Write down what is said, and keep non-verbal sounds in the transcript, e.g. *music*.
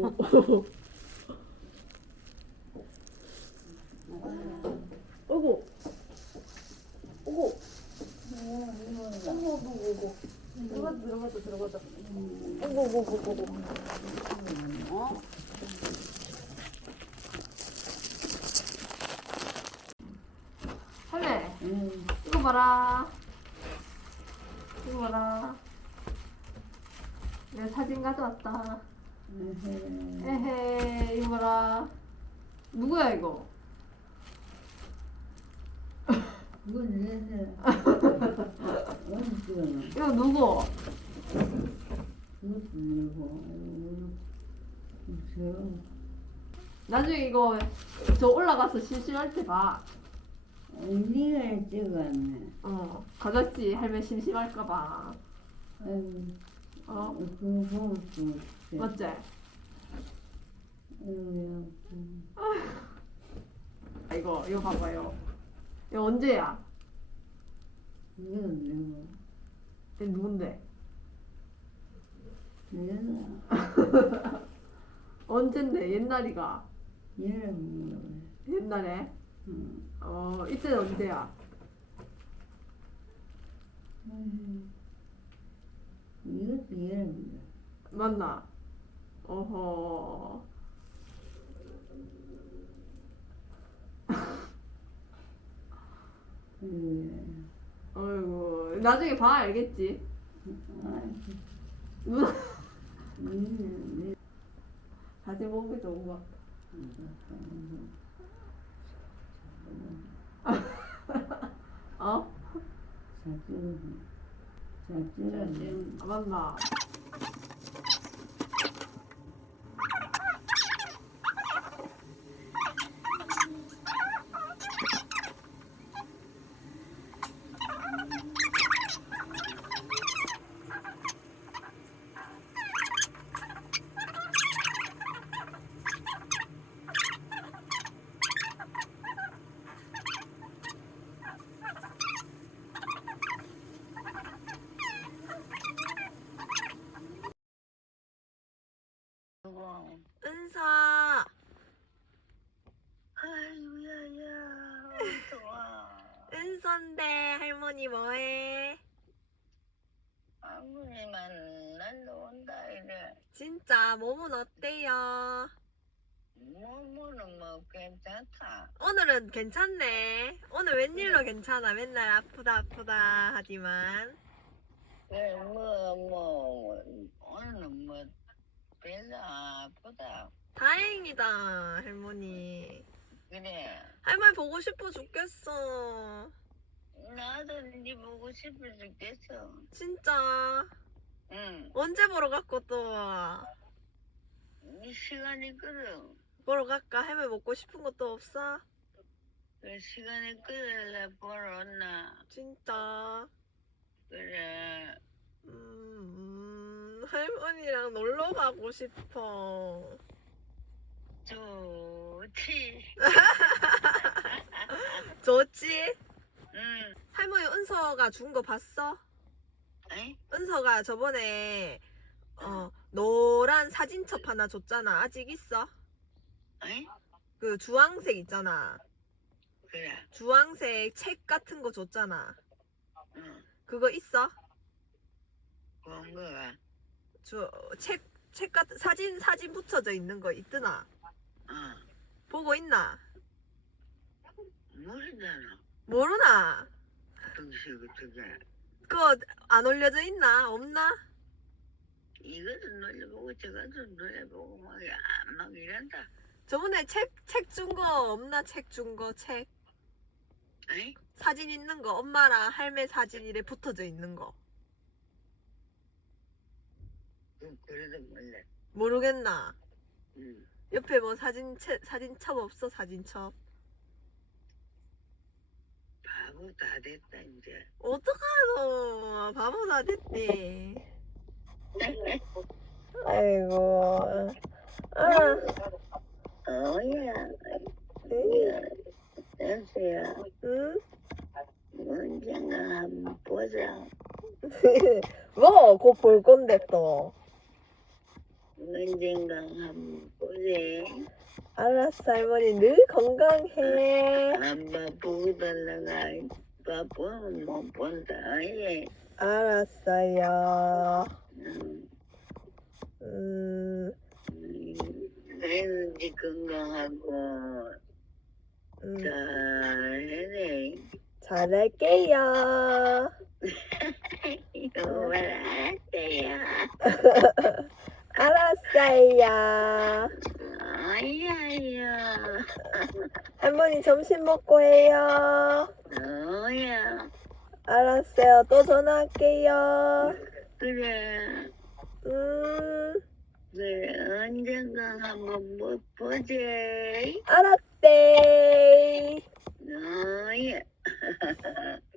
오고. 오고. 오고, 오고, 오고. 들어가자, 들어가자, 들어가자. 오고, 오고, 오고, 오고. 어? 할매, 응. 이거 봐라. 이거 봐라. 내가 사진 가져왔다. 에헤. 이거 봐라. 누구야, 이거? 어디 찍어놔? 이거 누구? 그것도 내고. 저 나중에 이거 저 올라가서 심심할 때 봐. 네가 찍었네. 어, 가졌지. 할매 심심할까봐. 아이고, 어, 그거 보고 싶어. 맞지? 아이고야. 아, 이거, 이거 봐봐요. 이거 언제야? 이건 내고. 얘 누군데? 내가 *laughs* 언젠데? 옛날이가. 얘는 옛날에? 응. 어, 이때는 언제야? 이것도 얘는 맞나? 어허. 아이고야. 어이구. 나중에 봐, 알겠지? 아이고, 누나 얘는 사진 보기 좋은 거. 어? 사진, 아, 맞나? 은사. 아이고야야 좋아 은선데 할머니 뭐해? 아무리만 날로 온다 이래 진짜 몸은 어때요? 몸은 뭐 괜찮다 오늘은 괜찮네. 오늘 웬일로 괜찮아? 맨날 아프다 아프다 하지만. 그래 뭐뭐 오늘은 뭐 별로 아프다 다행이다 할머니. 그래 할머니 보고 싶어 죽겠어. 나도 네 보고 싶어 죽겠어 진짜. 응 언제 보러 갔고 또? 이 시간이 끌어 보러 갈까? 할머니 먹고 싶은 것도 없어? 그 시간이 끌어라 보러 온나 진짜. 그래 음, 음, 할머니랑 놀러 가고 싶어. 좋지 *laughs* 좋지? 응 할머니 은서가 준 거 봤어? 에이 은서가 저번에 어 노란 사진첩 하나 줬잖아. 아직 있어? 에이 그 주황색 있잖아. 그래 주황색 책 같은 거 줬잖아. 응 그거 있어? 그런 거가 저책 책 같은 사진 사진 붙여져 있는 거 있드나? 어 보고 있나? 모르잖아 모르나? 동시 그쪽에 그거 안 올려져 있나? 없나? 이것도 놀려보고 저것도 놀려보고 막막 이런다 저번에 책 책 준 거 없나? 책 준 거 책. 아니 사진 있는 거 엄마랑 할매 사진 이래 붙어져 있는 거 그 그래도 몰래. 모르겠나? 응. 옆에 뭐 사진 채, 사진첩 없어? 사진첩? 바보 다 됐다 이제. 어떡하노? 바보 다 됐대 *laughs* 아이고. 아. 어야. 연수야 응? 언젠가 한번 보자. *laughs* 뭐? 곧 볼 건데 또 언젠가 한번 보세. 알았어 할머니 늘 건강해 아빠 보고 달라가. 바쁘면 못 본다. 예. 알았어요 음, 음, 애는지 건강하고 음 잘해네. 잘할게요 *laughs* 이거 말았어요. *laughs* 알았어요 아야야. 할머니 점심 먹고 해요 너야. 알았어요 또 전화할게요 그래. 음 그래. 언젠가 한번 못 보지. 알았대 너야. *laughs*